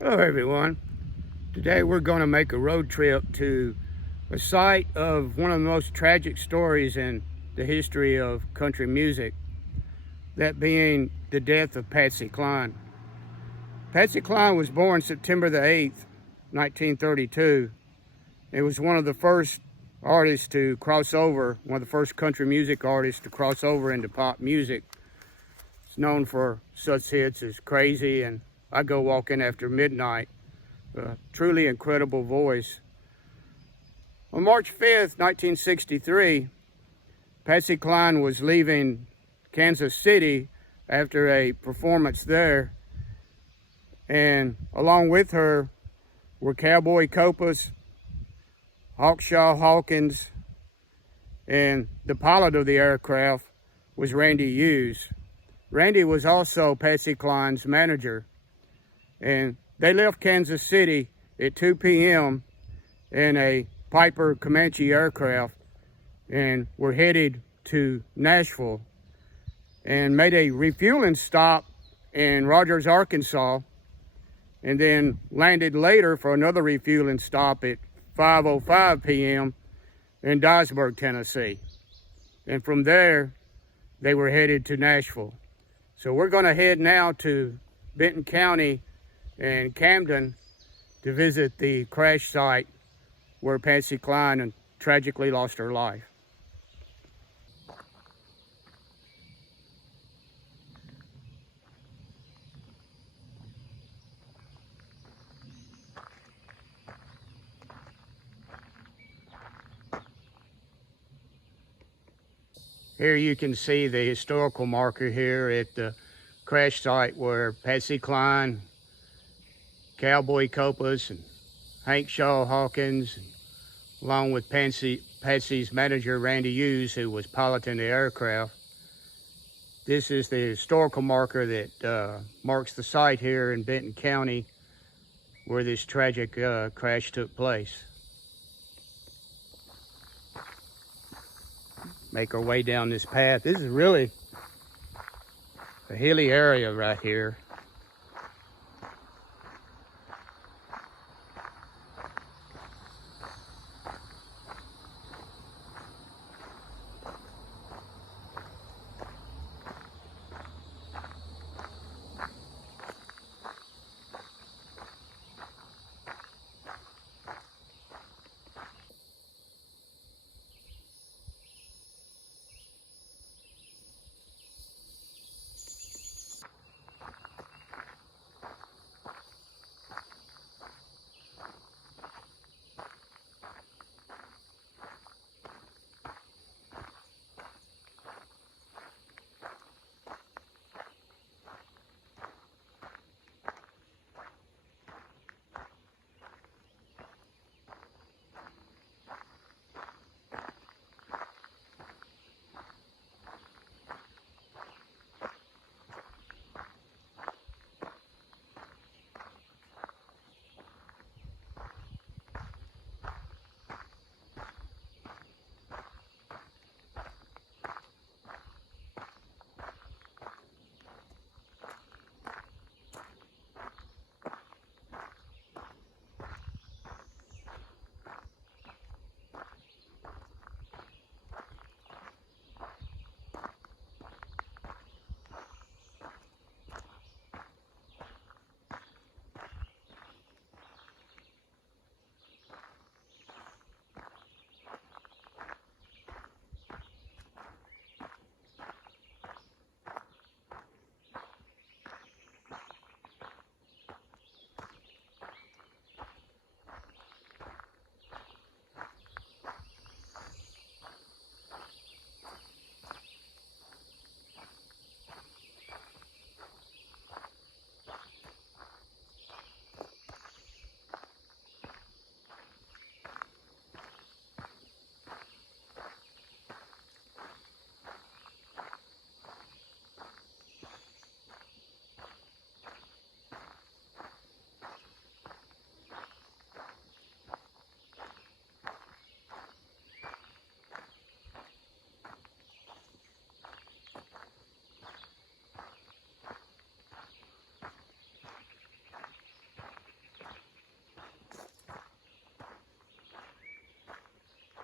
Hello everyone. Today we're going to make a road trip to a site of one of the most tragic stories in the history of country music, that being the death of Patsy Cline. Patsy Cline was born September the 8th, 1932. It was one of the first artists to cross over, one of the first country music artists to cross over into pop music. It's known for such hits as Crazy and I Go Walking After Midnight. A truly incredible voice. On March 5th, 1963, Patsy Cline was leaving Kansas City after a performance there, and along with her were Cowboy Copas, Hawkshaw Hawkins, and the pilot of the aircraft was Randy Hughes. Randy was also Patsy Cline's manager, and they left Kansas City at 2 p.m. in a Piper Comanche aircraft and were headed to Nashville and made a refueling stop in Rogers, Arkansas, and then landed later for another refueling stop at 5:05 p.m. in Dyersburg, Tennessee. And from there, they were headed to Nashville. So we're going to head now to Benton County and Camden to visit the crash site where Patsy Cline tragically lost her life. Here you can see the historical marker here at the crash site where Patsy Cline, Cowboy Copas, and Hawkshaw Hawkins, along with Patsy's manager Randy Hughes, who was piloting the aircraft. This is the historical marker that marks the site here in Benton County where this tragic crash took place. Make our way down this path. This is really a hilly area right here.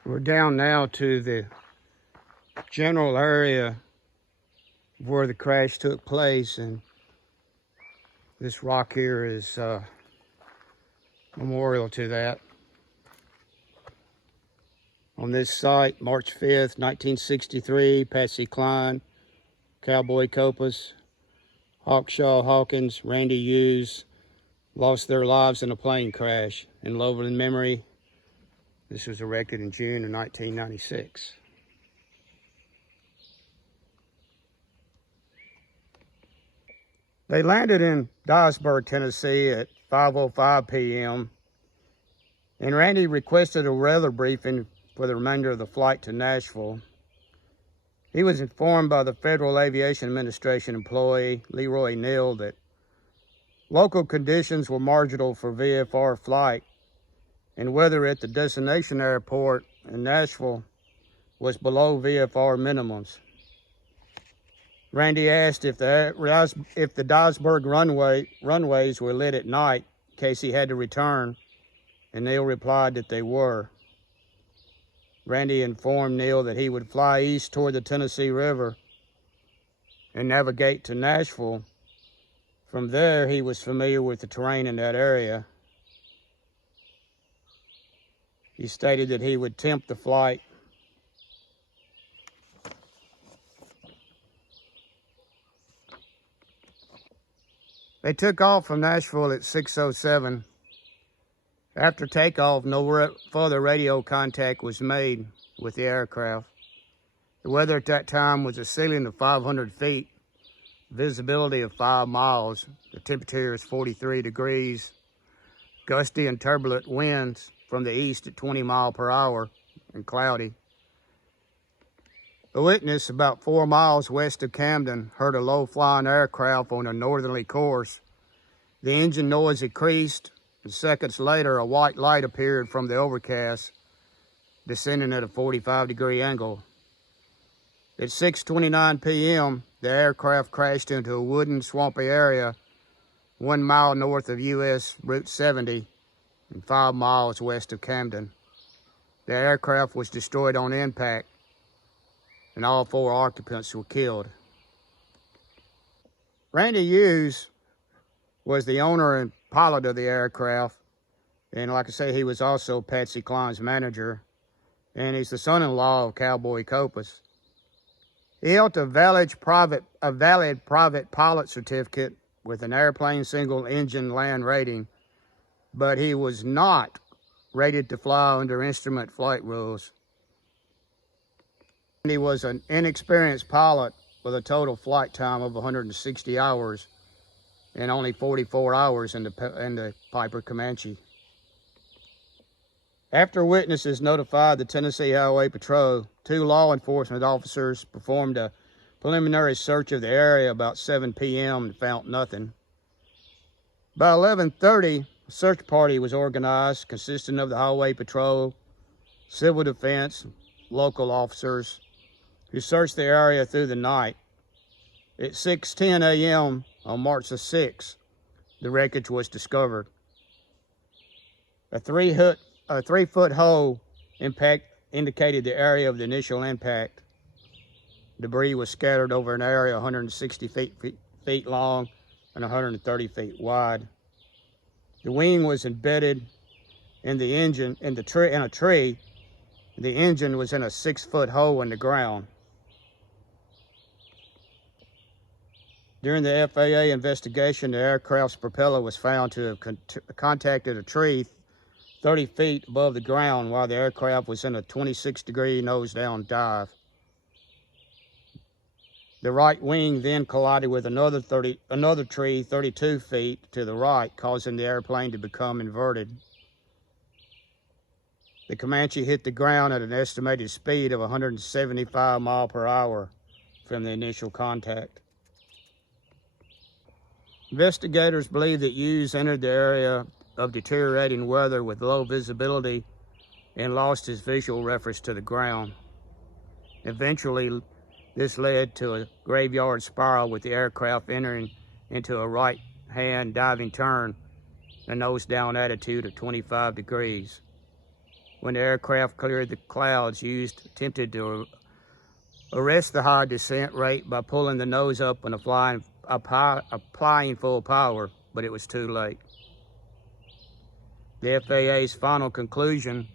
We're down now to the general area where the crash took place, and this rock here is memorial to that. On this site, March 5th, 1963, Patsy Cline, Cowboy Copas, Hawkshaw, Hawkins, Randy Hughes lost their lives in a plane crash. In loving memory, this was erected in June of 1996. They landed in Dyersburg, Tennessee at 5:05 p.m. and Randy requested a weather briefing for the remainder of the flight to Nashville. He was informed by the Federal Aviation Administration employee, Leroy Neal, that local conditions were marginal for VFR flight, and weather at the destination airport in Nashville was below VFR minimums. Randy asked if the Dyersburg runways were lit at night in case he had to return, and Neal replied that they were. Randy informed Neal that he would fly east toward the Tennessee River and navigate to Nashville. From there, he was familiar with the terrain in that area. He stated that he would tempt the flight. They took off from Nashville at 6:07. After takeoff, no further radio contact was made with the aircraft. The weather at that time was a ceiling of 500 feet, visibility of 5 miles. The temperature is 43 degrees, gusty and turbulent winds from the east at 20 miles per hour, and cloudy. A witness about 4 miles west of Camden heard a low-flying aircraft on a northerly course. The engine noise increased, and seconds later, a white light appeared from the overcast, descending at a 45-degree angle. At 6:29 p.m., the aircraft crashed into a wooded, swampy area 1 mile north of U.S. Route 70 and 5 miles west of Camden. The aircraft was destroyed on impact, and all 4 occupants were killed. Randy Hughes was the owner and pilot of the aircraft, and like I say, he was also Patsy Cline's manager, and he's the son-in-law of Cowboy Copas. He held a valid private pilot certificate with an airplane single-engine land rating, but he was not rated to fly under instrument flight rules. He was an inexperienced pilot with a total flight time of 160 hours and only 44 hours in the Piper Comanche. After witnesses notified the Tennessee Highway Patrol, 2 law enforcement officers performed a preliminary search of the area about 7 p.m. and found nothing. By 11:30, a search party was organized consisting of the Highway Patrol, Civil Defense, local officers, who searched the area through the night. At 6:10 a.m. on March the 6th, the wreckage was discovered. A 3-foot hole impact indicated the area of the initial impact. Debris was scattered over an area 160 feet long and 130 feet wide. The wing was embedded in the engine in a tree. The engine was in a 6-foot hole in the ground. During the FAA investigation, the aircraft's propeller was found to have contacted a tree 30 feet above the ground while the aircraft was in a 26-degree nose-down dive. The right wing then collided with another tree 32 feet to the right, causing the airplane to become inverted. The Comanche hit the ground at an estimated speed of 175 miles per hour from the initial contact. Investigators believe that Hughes entered the area of deteriorating weather with low visibility and lost his visual reference to the ground. Eventually, this led to a graveyard spiral with the aircraft entering into a right-hand diving turn, a nose-down attitude of 25 degrees. when the aircraft cleared the clouds attempted to arrest the high descent rate by pulling the nose up and applying full power, but it was too late. The FAA's final conclusion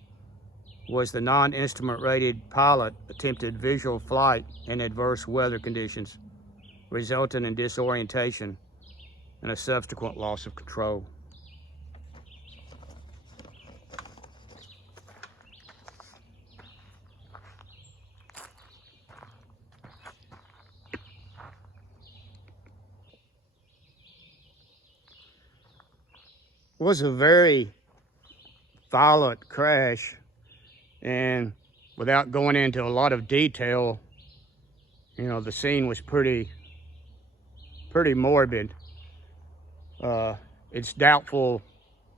was the non-instrument rated pilot attempted visual flight in adverse weather conditions, resulting in disorientation and a subsequent loss of control. It was a very violent crash, and without going into a lot of detail, you know, the scene was pretty morbid. It's doubtful,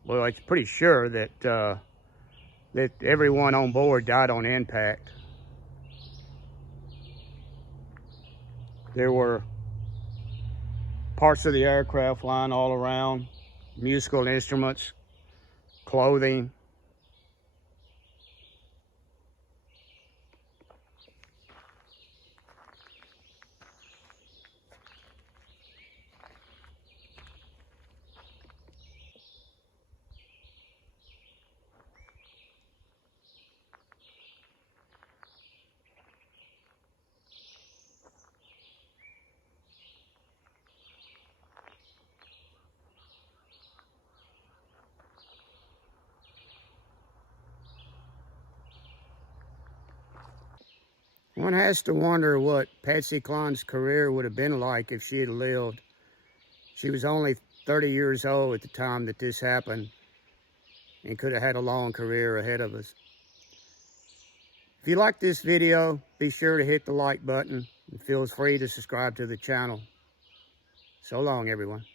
well, it's pretty sure that that everyone on board died on impact. There were parts of the aircraft lying all around, musical instruments, clothing. One has to wonder what Patsy Cline's career would have been like if she had lived. She was only 30 years old at the time that this happened and could have had a long career ahead of us. If you like this video, be sure to hit the like button and feel free to subscribe to the channel. So long, everyone.